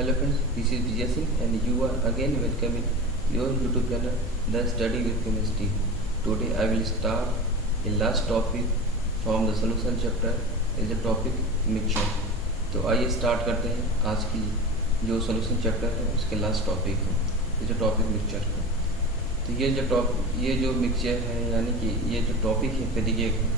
Hello friends, this is Vijay Singh and you are again welcome in your YouTube channel The Study with Chemistry. Today I will start a last topic from the solution chapter is the topic mixture. तो आइए start करते हैं आज की जो solution chapter है उसके last topic को, ये जो टॉपिक मिक्सचर को। तो ये जो मिक्सचर है यानी कि ये जो टॉपिक है पीरियड है,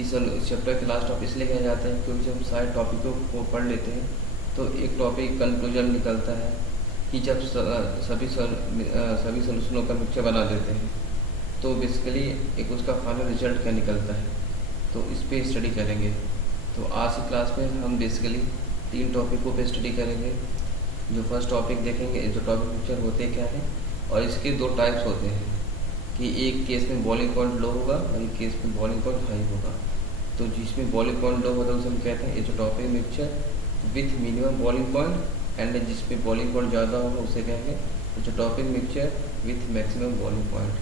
इस चैप्टर के लास्ट टॉपिक इसलिए कहा जाता है क्योंकि जब हम सारे टॉपिकों को पढ़ लेते हैं तो एक टॉपिक कंक्लूजन निकलता है कि जब सभी सॉल्यूशनों का मिक्सचर बना देते हैं तो बेसिकली एक उसका फाइनल रिजल्ट क्या निकलता है, तो इस पे स्टडी करेंगे। तो आज की क्लास में हम बेसिकली 3 टॉपिकों पे स्टडी करेंगे। जो फर्स्ट टॉपिक देखेंगे जो टॉपिक मिक्सचर होते क्या है और इसके 2 टाइप्स होते हैं कि एक केस में बॉइलिंग पॉइंट लो होगा और एक केस में बॉइलिंग पॉइंट हाई होगा। तो जिसमें बॉइलिंग पॉइंट लो होता है उसे हम कहते हैं azeotropic mixture with minimum boiling point, and जिसमें बॉइलिंग पॉइंट ज़्यादा होगा उसे कहेंगे azeotropic mixture with maximum boiling point.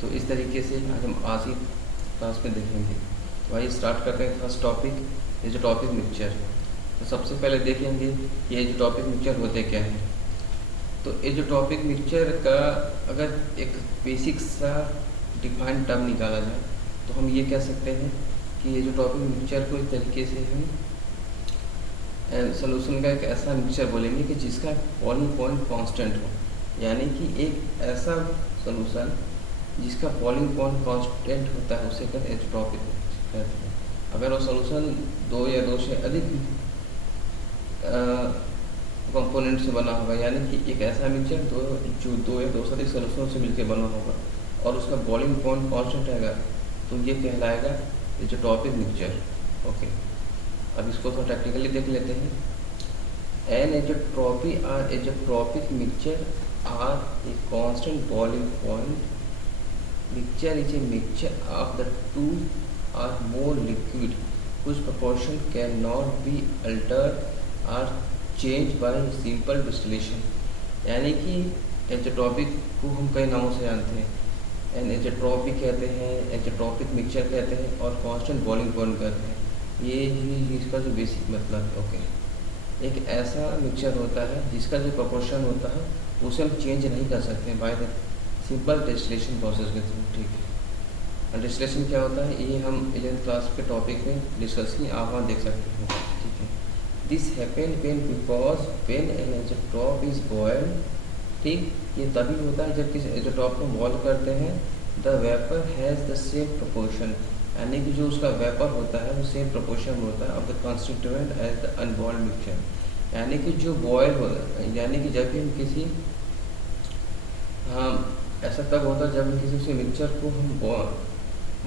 तो इस तरीके से आज की क्लास में देखेंगे। तो आइए स्टार्ट करते हैं फर्स्ट टॉपिक इज़ोटॉपिक मिक्सचर। तो सबसे पहले देखेंगे कि इज़ोटॉपिक मिक्सचर होते क्या हैं। तो इज़ोटॉपिक मिक्सचर का अगर एक बेसिक सा डिफाइन टर्म निकाला जाए तो हम ये कह सकते हैं कि इज़ोटॉपिक मिक्सचर को इस तरीके से हम सॉल्यूशन का एक ऐसा मिक्सचर बोलेंगे कि जिसका बॉइलिंग पॉइंट कांस्टेंट हो, यानी कि एक ऐसा सॉल्यूशन जिसका बॉइलिंग पॉइंट कांस्टेंट होता है उसे कहते हैं इज़ोटॉपिक कहते हैं। अगर वो सॉल्यूशन 2 या 2 से अधिक कंपोनेंट से बना होगा, यानी कि एक ऐसा मिक्सचर जो 2 या 2 से अधिक सॉल्यूशनों से मिलकर बना होगा और उसका बॉइलिंग पॉइंट कांस्टेंट रहेगा तो ये कहलाएगा इज़ोटॉपिक मिक्सचर। ओके, अब इसको थोड़ा प्रैक्टिकली देख लेते हैं। एन एज़ोट्रॉपी और azeotropic mixture are a constant boiling point mixture is a mixture of the 2 or more liquid whose proportion cannot be altered or changed by simple distillation। यानी कि एज़ोट्रॉपिक को हम कई नामों से जानते हैं, एन एज़ोट्रॉपिक कहते हैं, एज़ोट्रॉपिक मिक्सचर कहते हैं और कांस्टेंट बॉइलिंग पॉइंट कहते हैं। ये ही इसका जो बेसिक मतलब है। ओके, एक ऐसा मिक्सचर होता है जिसका जो प्रोपोर्शन होता है उसे हम चेंज नहीं कर सकते by the simple distillation process के थ्रू। ठीक है, डिस्टिलेशन क्या होता है ये हम 11th क्लास के टॉपिक में डिस्कस की, आप वहाँ देख सकते हैं। ठीक है, this happen when because when an azeotrope is boiled. ठीक, ये तभी होता है जब किसी एज़ोट्रॉप को बॉयल करते हैं the vapour has the same proportion, यानी कि जो उसका वेपर होता है वो सेम प्रोपोर्शन होता है of the constituent as the unboiled mixture. यानी कि जो बॉयल होता है, यानी कि जब भी हम किसी ऐसा तब होता है जब हम किसी मिक्सचर को हम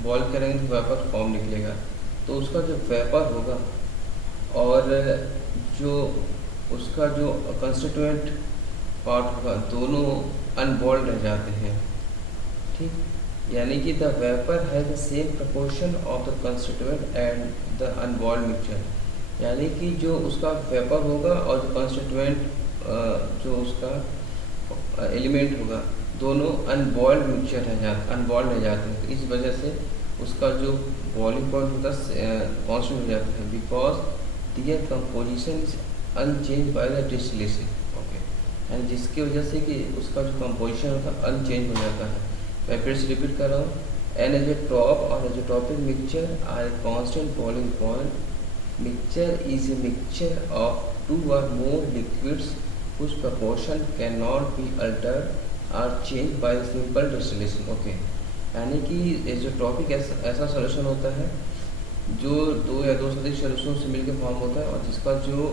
बॉयल करेंगे तो वेपर फॉर्म निकलेगा, तो उसका जो वेपर होगा और जो उसका जो कंस्टिट्यूएंट पार्ट होगा दोनों अनबॉइल्ड रह जाते हैं। ठीक, यानी कि the vapour has the same proportion of the constituent and the unboiled mixture, यानी कि जो उसका वेपर होगा और जो कंस्टिट्यूएंट जो उसका एलिमेंट होगा दोनों अनबॉइल्ड मिक्सचर अनबॉइल्ड रह जाते हैं। तो इस वजह से उसका जो बॉइलिंग पॉइंट होता है कांस्टेंट हो जाता है because their composition is unchanged by the distillation. Okay, and जिसकी वजह से कि उसका जो कंपोजिशन होता है अनचेंज हो जाता है। मैं फिर से रिपीट कर रहा हूँ, एन एज़ोट्रॉप और azeotropic mixture are a constant boiling point mixture is a mixture of 2 or more liquids whose proportion cannot be altered or changed by simple distillation। Okay, यानी कि एज़ोट्रॉपिक ऐसा सॉल्यूशन होता है जो 2 या 2 से अधिक सॉल्यूशन से मिलकर फॉर्म होता है और जिसका जो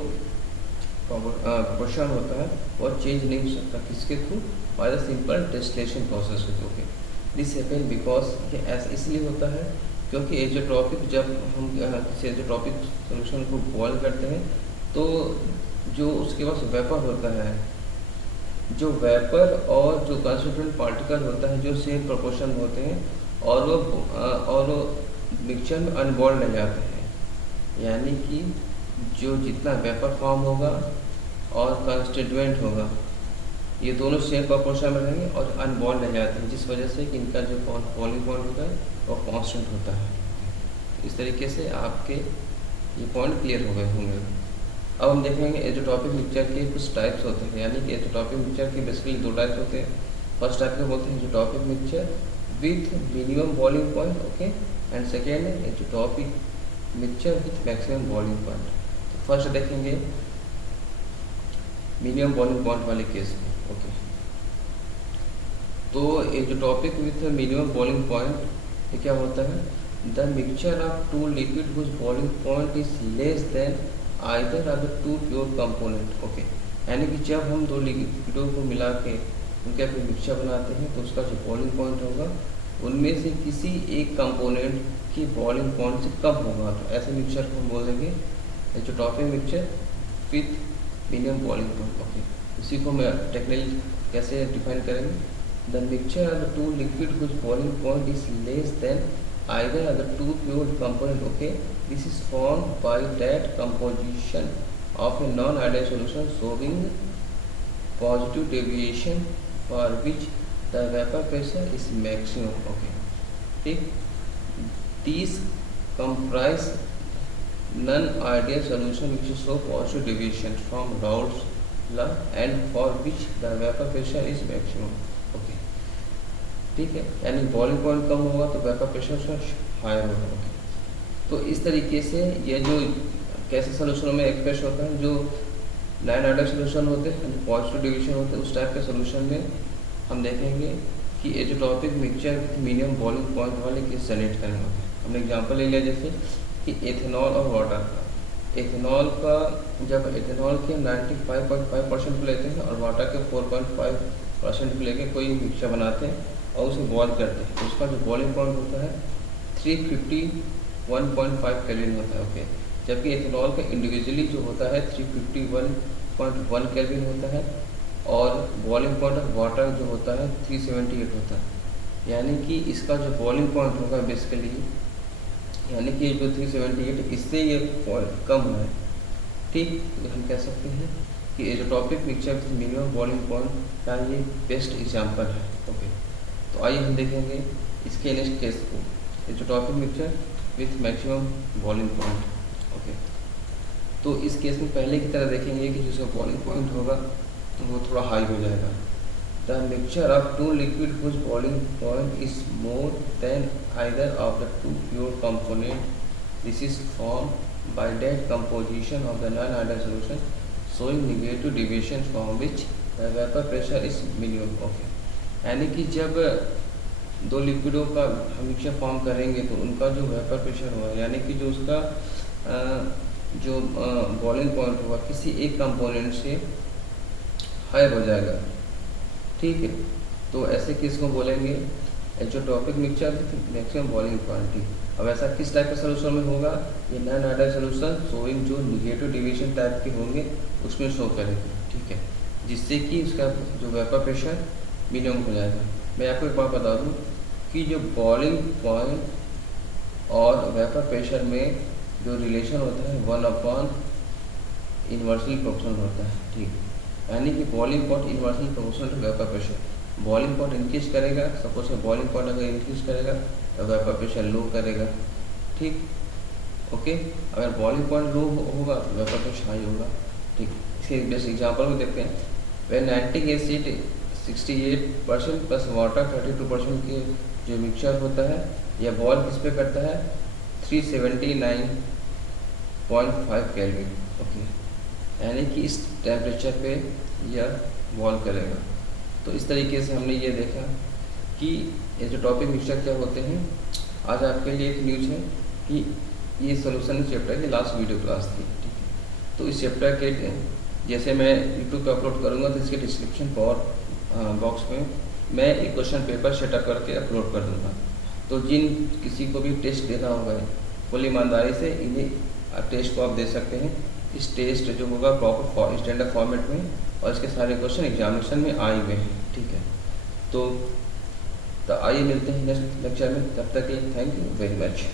प्रोपोर्शन होता है वो चेंज नहीं हो सकता, किसके through, by the simple distillation process. Okay, this happen because ये ऐसा इसलिए होता है क्योंकि एज़ोट्रॉपिक जब हम किसी एज़ोट्रॉपिक सॉल्यूशन को बॉयल करते हैं तो जो उसके पास वेपर होता है, जो वेपर और जो कंस्टिट्यूएंट पार्टिकल होता है जो सेम प्रोपोर्शन होते हैं और वो मिक्सचर में अनबॉइल्ड रह जाते हैं, यानी कि जो जितना वेपर फॉर्म होगा और कंस्टिट्यूएंट होगा ये दोनों सेम प्रोपोर्शन में रहेंगे और अनबॉइल्ड रह जाते हैं, जिस वजह से कि इनका जो बॉइलिंग पॉइंट होता है वो कांस्टेंट होता है। इस तरीके से आपके ये पॉइंट क्लियर हो गए होंगे। अब हम देखेंगे एजोट्रॉपिक मिक्सचर के कुछ टाइप्स होते हैं, यानी कि एजोट्रॉपिक मिक्सचर के बेसिकली दो टाइप्स होते हैं। फर्स्ट टाइप को बोलते हैं azeotropic mixture with minimum boiling point, okay, and second है azeotropic mixture with maximum boiling point. तो फर्स्ट देखेंगे मिनिमम बॉइलिंग पॉइंट वाले केस में, ओके। तो azeotropic with minimum boiling point ये क्या होता है, the mixture of two liquid whose boiling point is less than either of the two pure component, okay. यानी कि जब हम दो लिक्विडों को मिला के उनका कोई मिक्सचर बनाते हैं तो उसका जो बॉइलिंग पॉइंट होगा उनमें से किसी एक कंपोनेंट की बॉइलिंग पॉइंट से कम होगा, तो ऐसे मिक्सचर को हम बोलेंगे azeotropic mixture with minimum boiling point, okay. इसी को मैं टेक्निकली कैसे डिफाइन करेंगे, the mixture of the two liquid whose boiling point is less than either of the two pure component, okay. This is formed by that composition of a non-ideal solution showing positive deviation for which the vapor pressure is maximum, okay. ठीक, these comprise non-ideal solution which show positive deviation from Raoult's law and for which the vapor pressure is maximum, okay. ठीक है, यानी boiling point कम होगा तो vapour pressure उसका higher होगा, okay. तो इस तरीके से ये जो कैसे सोल्यूशनों में एक्सप्रेस होता है, जो नॉन आइडियल सोल्यूशन होते हैं, पॉजिटिव डिविजन होते हैं, उस टाइप के सोल्यूशन में हम देखेंगे कि azeotropic mixture with minimum boiling point वाले केस जनरेट करेंगे। हमने एग्जांपल ले लिया जैसे कि एथेनॉल और वाटर का। एथेनॉल का जब एथेनॉल के 95.5% को लेते हैं और वाटर के 4.5% को लेकर कोई मिक्सचर बनाते हैं और उसे बॉयल करते हैं, तो उसका जो बॉइलिंग पॉइंट होता है 351.5 केल्विन होता है, ओके। जबकि एथेनॉल का इंडिविजुअली जो होता है 351.1 केल्विन होता है और बॉइलिंग पॉइंट ऑफ वाटर जो होता है 378 होता है। यानी कि इसका जो बॉइलिंग पॉइंट होगा बेसिकली, यानी कि जो 378 इससे ये कम है, ठीक। तो हम कह सकते हैं कि azeotropic mixture with minimum boiling point का ये बेस्ट एग्जाम्पल है, ओके। तो आइए हम देखेंगे इसके नेक्स्ट केस को, azeotropic mixture with maximum boiling point, okay. तो इस केस में पहले की तरह देखेंगे कि जिसका बॉइलिंग पॉइंट होगा वो थोड़ा हाई हो जाएगा। The mixture of two liquid whose boiling point is more than either of the two pure component, this is form by that composition of the non ideal solution showing negative deviation from which the vapour pressure is minimum, okay. यानी कि जब दो लिक्विडों का हम mixture form करेंगे तो उनका जो वेपर प्रेशर होगा, यानी कि जो उसका जो बॉइलिंग पॉइंट होगा किसी एक कंपोनेंट से हायर हो जाएगा, ठीक है। तो ऐसे केस को बोलेंगे azeotropic mixture with maximum boiling point, ठीक। अब ऐसा किस टाइप के सोल्यूशन में होगा, ये नॉन आइडियल सोल्यूशन शोइंग जो निगेटिव डेविएशन टाइप के होंगे उसमें शो करेंगे, ठीक है, जिससे कि उसका जो वेपर प्रेशर मिनिमम हो जाएगा। मैं आपको एक बात बता दूं कि जो बॉइलिंग पॉइंट और वेपर प्रेशर में जो रिलेशन होता है 1/, इन्वर्सली प्रोपोर्शनल होता है, ठीक। यानी कि boiling point inversely proportional to vapour pressure. Boiling point increase करेगा, सपोज बॉइलिंग पॉइंट अगर इंक्रीज करेगा तो वेपर प्रेशर लो करेगा, ठीक, ओके। अगर बॉइलिंग पॉइंट लो होगा तो वेपर प्रेशर हाई होगा, ठीक। इसके बेस्ट एग्जाम्पल में देखते हैं, when nitric acid 68% plus water 32% के जो मिक्सचर होता है यह बॉयल किस पे करता है 379.5 केल्विन, ओके। यानी कि इस टेम्परेचर पे यह बॉयल करेगा। तो इस तरीके से हमने ये देखा कि एजोट्रॉपिक मिक्सचर क्या होते हैं। आज आपके लिए एक न्यूज़ है कि ये सॉल्यूशन चैप्टर की लास्ट वीडियो क्लास थी, ठीक है। तो इस चैप्टर के जैसे मैं यूट्यूब पे अपलोड करूँगा तो इसके डिस्क्रिप्शन बॉक्स में मैं एक क्वेश्चन पेपर सेटअप करके अपलोड कर दूँगा। तो जिन किसी को भी टेस्ट देना होगा फुल ईमानदारी से इन्हें टेस्ट को आप दे सकते हैं। इस टेस्ट जो होगा प्रॉपर स्टैंडर्ड फॉर्मेट में और इसके सारे क्वेश्चन एग्जामिनेशन में आए हुए हैं, ठीक है। तो आइए मिलते हैं नेक्स्ट लेक्चर में, तब तक के लिए थैंक यू वेरी मच।